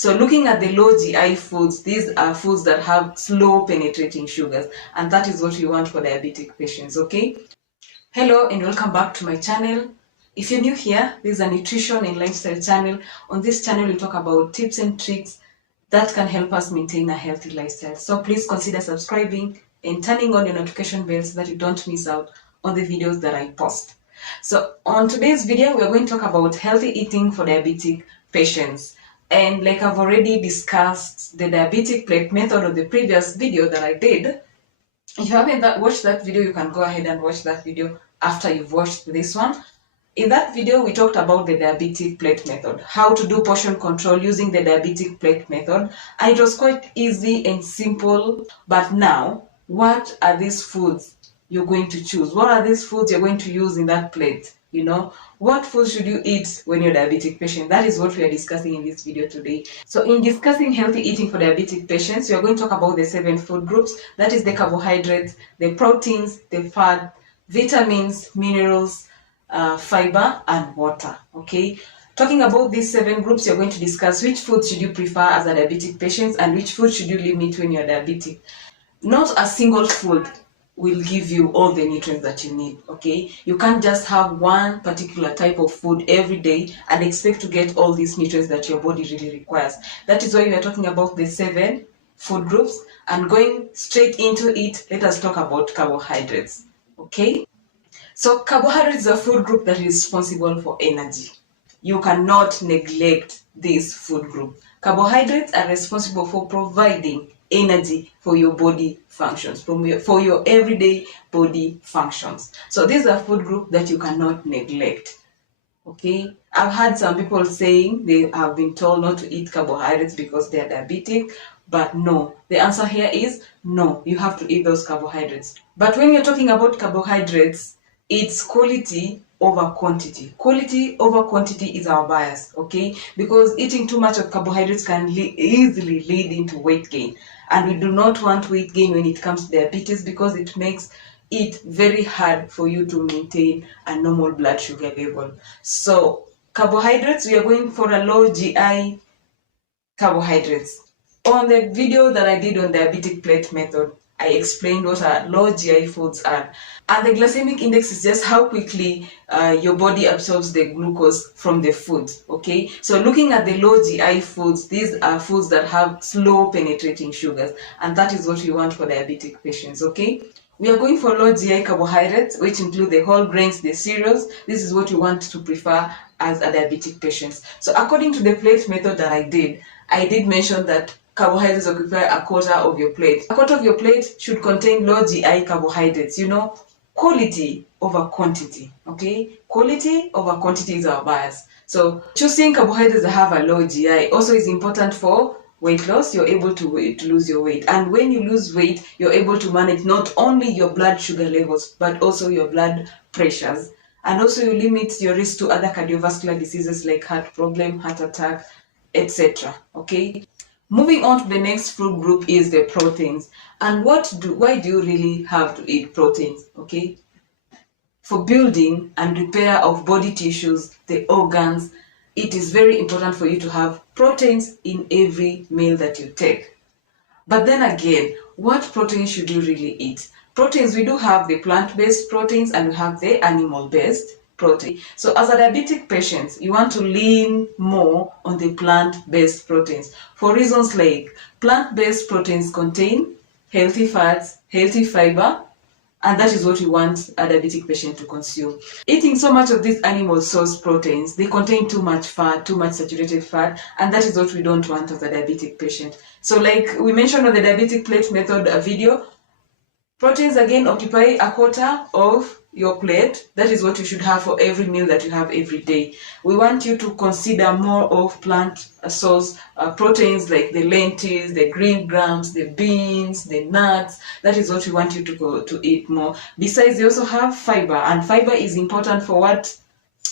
So looking at the low GI foods, these are foods that have slow penetrating sugars, and that is what we want for diabetic patients, okay? Hello and welcome back to my channel. If you're new here, this is a nutrition and lifestyle channel. On this channel, we talk about tips and tricks that can help us maintain a healthy lifestyle. So please consider subscribing and turning on your notification bell so that you don't miss out on the videos that I post. So on today's video, we're going to talk about healthy eating for diabetic patients. And like I've already discussed the diabetic plate method of the previous video that I did, if you haven't watched that video, you can go ahead and watch that video after you've watched this one. In that video, we talked about the diabetic plate method, how to do portion control using the diabetic plate method. And it was quite easy and simple. But now, what are these foods you're going to choose? What are these foods you're going to use in that plate? You know, what food should you eat when you're a diabetic patient? That is what we are discussing in this video today. So in discussing healthy eating for diabetic patients, we are going to talk about the 7 food groups. That is the carbohydrates, the proteins, the fat, vitamins, minerals, fiber, and water. Okay. Talking about these 7 groups, you're going to discuss which food should you prefer as a diabetic patient and which food should you limit when you're diabetic. Not a single food will give you all the nutrients that you need, okay? You can't just have one particular type of food every day and expect to get all these nutrients that your body really requires. That is why we are talking about the 7 food groups, and going straight into it, let us talk about carbohydrates, okay? So carbohydrates is a food group that is responsible for energy. You cannot neglect this food group. Carbohydrates are responsible for providing energy for your body functions, for your everyday body functions. So this is a food group that you cannot neglect. Okay, I've had some people saying they have been told not to eat carbohydrates because they are diabetic, but no, the answer here is no, you have to eat those carbohydrates. But when you're talking about carbohydrates, it's quality over quantity. Quality over quantity is our bias, okay? Because eating too much of carbohydrates can easily lead into weight gain. And we do not want weight gain when it comes to diabetes because it makes it very hard for you to maintain a normal blood sugar level. So carbohydrates, we are going for a low GI carbohydrates. On the video that I did on diabetic plate method, I explained what our low GI foods are. And the glycemic index is just how quickly your body absorbs the glucose from the foods, okay? So looking at the low GI foods, these are foods that have slow penetrating sugars. And that is what we want for diabetic patients, okay? We are going for low GI carbohydrates, which include the whole grains, the cereals. This is what you want to prefer as a diabetic patient. So according to the plate method that I did mention that carbohydrates occupy a quarter of your plate. A quarter of your plate should contain low GI carbohydrates. You know, quality over quantity, okay? Quality over quantity is our bias. So choosing carbohydrates that have a low GI also is important for weight loss. You're able to lose your weight. And when you lose weight, you're able to manage not only your blood sugar levels, but also your blood pressures. And also you limit your risk to other cardiovascular diseases like heart problem, heart attack, etc. Okay? Moving on to the next food group is the proteins. And why do you really have to eat proteins? Okay? For building and repair of body tissues, the organs, it is very important for you to have proteins in every meal that you take. But then again, what proteins should you really eat? Proteins, we do have the plant-based proteins and we have the animal-based protein. So as a diabetic patient, you want to lean more on the plant-based proteins for reasons like plant-based proteins contain healthy fats, healthy fiber, and that is what we want a diabetic patient to consume. Eating so much of these animal source proteins, they contain too much fat, too much saturated fat, and that is what we don't want as a diabetic patient. So like we mentioned on the diabetic plate method video, proteins again occupy a quarter of your plate. That is what you should have for every meal that you have every day. We want you to consider more of plant source proteins like the lentils, the green grams, the beans, the nuts. That is what we want you to eat more. Besides, they also have fiber, and fiber is important for what?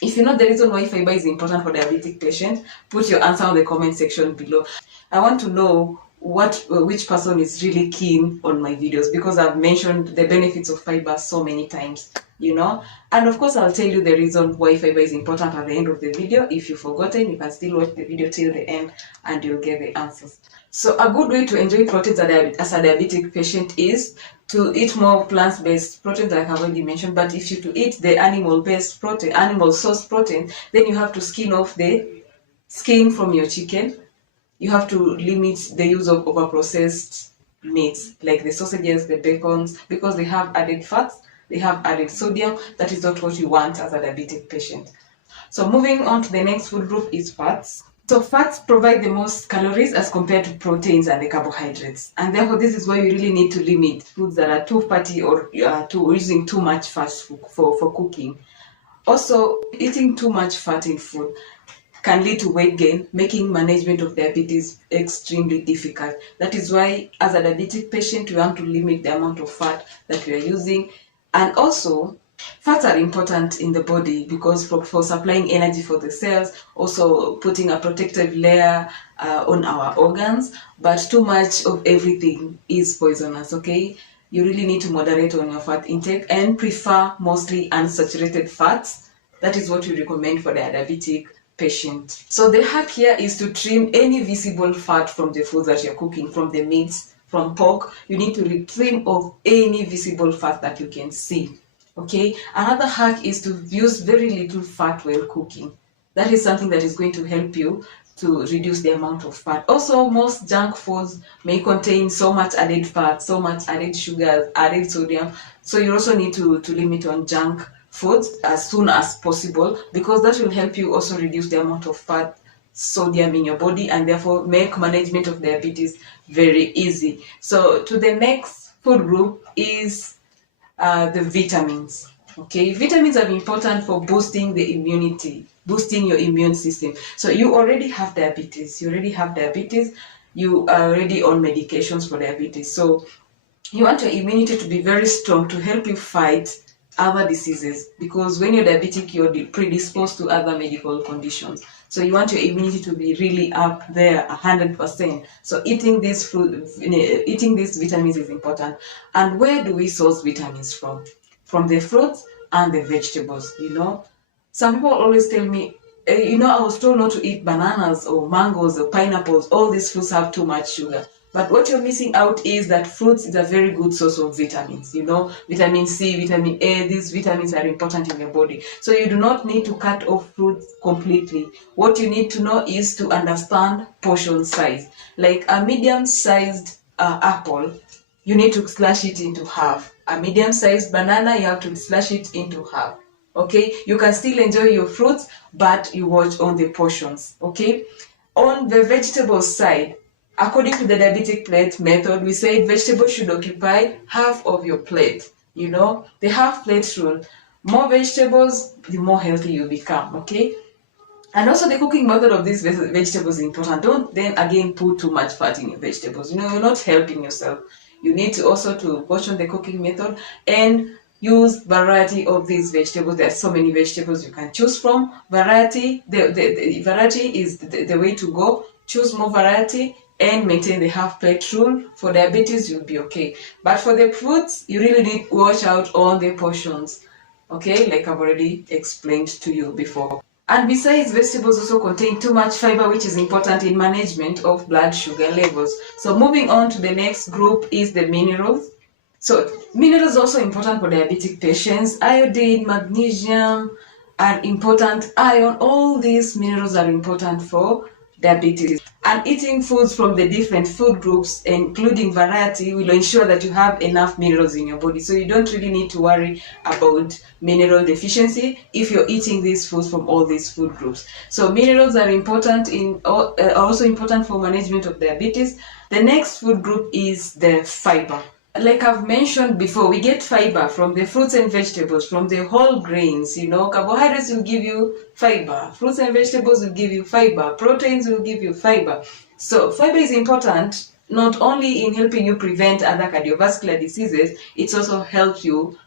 If you know the reason why fiber is important for diabetic patients, put your answer on the comment section below. I want to know which person is really keen on my videos because I've mentioned the benefits of fiber so many times. And of course, I'll tell you the reason why fiber is important at the end of the video. If you've forgotten, you can still watch the video till the end and you'll get the answers. So a good way to enjoy proteins as a diabetic patient is to eat more plant-based proteins, like I've already mentioned. But if you to eat the animal-based protein, animal-sourced protein, then you have to skin off the skin from your chicken. You have to limit the use of overprocessed meats, like the sausages, the bacons, because they have added fats, they have added sodium. That is not what you want as a diabetic patient. So moving on to the next food group is fats. So fats provide the most calories as compared to proteins and the carbohydrates. And therefore, this is why you really need to limit foods that are too fatty or using too much fat for cooking. Also, eating too much fat in food can lead to weight gain, making management of diabetes extremely difficult. That is why, as a diabetic patient, we want to limit the amount of fat that we are using. And also, fats are important in the body because for supplying energy for the cells, also putting a protective layer on our organs. But too much of everything is poisonous, okay? You really need to moderate on your fat intake and prefer mostly unsaturated fats. That is what we recommend for the diabetic patient. So the hack here is to trim any visible fat from the food that you're cooking, from the meats, from pork. You need to trim off any visible fat that you can see. Okay, another hack is to use very little fat while cooking. That is something that is going to help you to reduce the amount of fat. Also, most junk foods may contain so much added fat, so much added sugar, added sodium. So you also need to limit on junk foods as soon as possible, because that will help you also reduce the amount of fat, sodium in your body, and therefore make management of diabetes very easy. So to the next food group is the vitamins. Okay, vitamins are important for boosting the immunity, boosting your immune system. So you already have diabetes, you are already on medications for diabetes. So you want your immunity to be very strong to help you fight other diseases, because when you're diabetic, you're predisposed to other medical conditions. So you want your immunity to be really up there 100%. So eating these vitamins is important. And where do we source vitamins from? From the fruits and the vegetables. Some people always tell me, I was told not to eat bananas or mangoes or pineapples. All these fruits have too much sugar. But what you're missing out is that fruits is a very good source of vitamins. Vitamin C, vitamin A, these vitamins are important in your body. So you do not need to cut off fruits completely. What you need to know is to understand portion size. Like a medium-sized apple, you need to slash it into half. A medium-sized banana, you have to slash it into half. Okay, you can still enjoy your fruits, but you watch on the portions. Okay, on the vegetables side, according to the diabetic plate method, we say vegetables should occupy half of your plate. The half plate rule. More vegetables, the more healthy you become. Okay, and also the cooking method of these vegetables is important. Don't then again put too much fat in your vegetables. You're not helping yourself. You need to also to watch on the cooking method and use variety of these vegetables. There are so many vegetables you can choose from. Variety, the variety is the way to go. Choose more variety and maintain the half plate rule. For diabetes, you'll be okay. But for the fruits, you really need to watch out on the portions. Okay, like I've already explained to you before. And besides, vegetables also contain too much fiber, which is important in management of blood sugar levels. So moving on to the next group is the minerals. So minerals are also important for diabetic patients. Iodine, magnesium are important. Iron, all these minerals are important for diabetes. And eating foods from the different food groups, including variety, will ensure that you have enough minerals in your body. So you don't really need to worry about mineral deficiency if you're eating these foods from all these food groups. So minerals are important also important for management of diabetes. The next food group is the fiber. Like I've mentioned before, we get fiber from the fruits and vegetables, from the whole grains. Carbohydrates will give you fiber. Fruits and vegetables will give you fiber. Proteins will give you fiber. So fiber is important not only in helping you prevent other cardiovascular diseases, it also helps you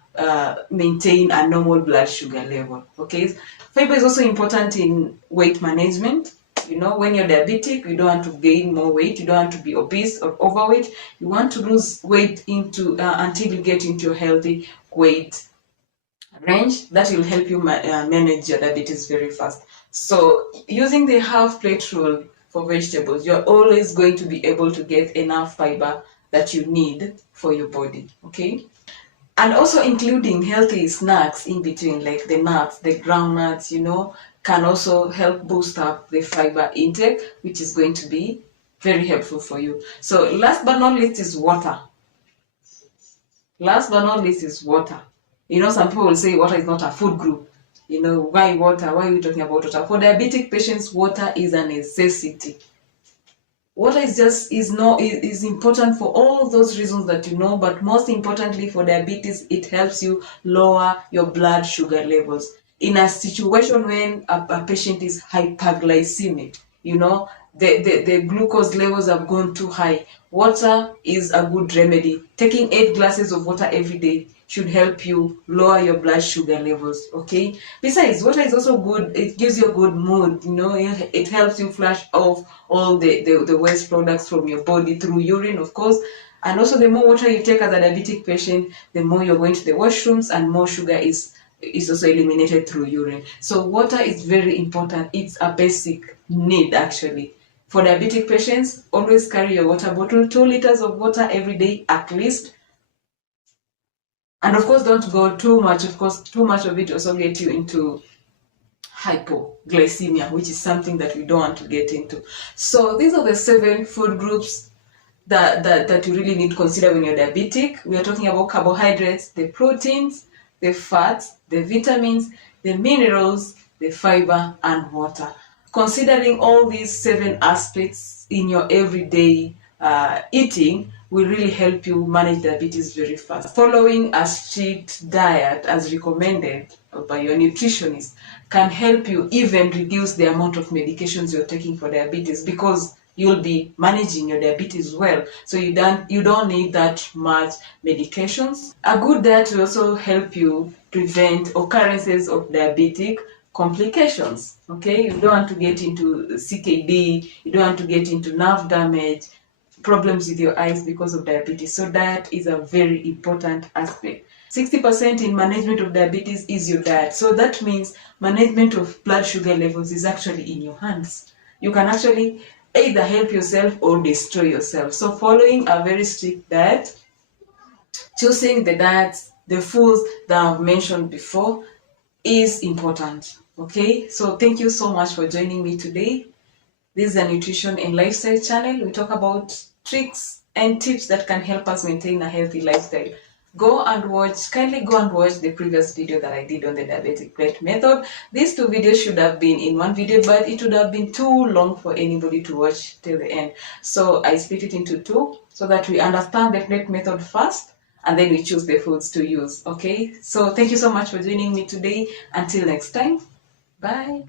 maintain a normal blood sugar level. Okay, fiber is also important in weight management. When you're diabetic, you don't want to gain more weight, you don't want to be obese or overweight. You want to lose weight until you get into a healthy weight. range, that will help you manage your diabetes very fast. So using the half plate rule for vegetables, you're always going to be able to get enough fiber that you need for your body, okay? And also including healthy snacks in between, like the nuts, the groundnuts, can also help boost up the fiber intake, which is going to be very helpful for you. So last but not least is water. Last but not least is water. Some people will say water is not a food group. Why water? Why are we talking about water? For diabetic patients, water is a necessity. Water is important for all those reasons that but most importantly for diabetes, it helps you lower your blood sugar levels. In a situation when a patient is hyperglycemic, the glucose levels have gone too high, water is a good remedy. Taking 8 glasses of water every day should help you lower your blood sugar levels, okay? Besides, water is also good. It gives you a good mood, it helps you flush off all the waste products from your body through urine, of course. And also, the more water you take as a diabetic patient, the more you're going to the washrooms and more sugar is also eliminated through urine. So water is very important. It's a basic need, actually. For diabetic patients, always carry your water bottle, 2 liters of water every day at least. And of course, don't go too much. Of course, too much of it also get you into hypoglycemia, which is something that we don't want to get into. So these are the 7 food groups that you really need to consider when you're diabetic. We are talking about carbohydrates, the proteins, the fats, the vitamins, the minerals, the fiber, and water. Considering all these 7 aspects in your everyday eating will really help you manage diabetes very fast. Following a strict diet as recommended by your nutritionist can help you even reduce the amount of medications you're taking for diabetes, because you'll be managing your diabetes well, so you don't need that much medications. A good diet will also help you prevent occurrences of diabetic complications, okay? You don't want to get into CKD, you don't want to get into nerve damage, problems with your eyes because of diabetes. So diet is a very important aspect. 60% in management of diabetes is your diet. So that means management of blood sugar levels is actually in your hands. You can actually either help yourself or destroy yourself. So following a very strict diet, choosing the diets, the foods that I've mentioned before is important. Okay, so thank you so much for joining me today. This is a nutrition and lifestyle channel. We talk about tricks and tips that can help us maintain a healthy lifestyle. Kindly go and watch the previous video that I did on the diabetic plate method. These 2 videos should have been in one video, but it would have been too long for anybody to watch till the end. So I split it into 2 so that we understand the plate method first, and then we choose the foods to use, okay? So thank you so much for joining me today. Until next time, bye.